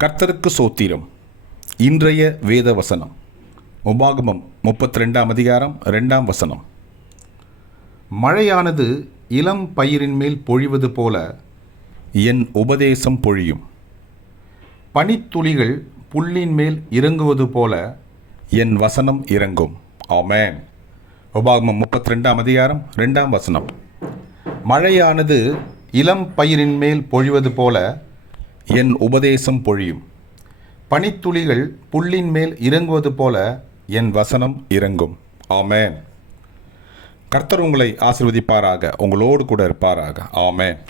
கர்த்தருக்கு சோத்திரம். இன்றைய வேத வசனம் உபாகமம் 32ஆம் அதிகாரம் 2ஆம் வசனம். மழையானது இளம் பயிரின் மேல் பொழிவது போல என் உபதேசம் பொழியும். பனித்துளிகள் புல்லின் மேல் இறங்குவது போல என் வசனம் இறங்கும். ஆமென். உபாகமம் 32ஆம் அதிகாரம் 2ஆம் வசனம். மழையானது இளம் பயிரின் மேல் பொழிவது போல என் உபதேசம் பொழியும். பனித்துளிகள் புல்லின் மேல் இறங்குவது போல என் வசனம் இறங்கும். ஆமென். கர்த்தர் உங்களை ஆசீர்வதிப்பாராக, உங்களோடு கூட இருப்பாராக. ஆமென்.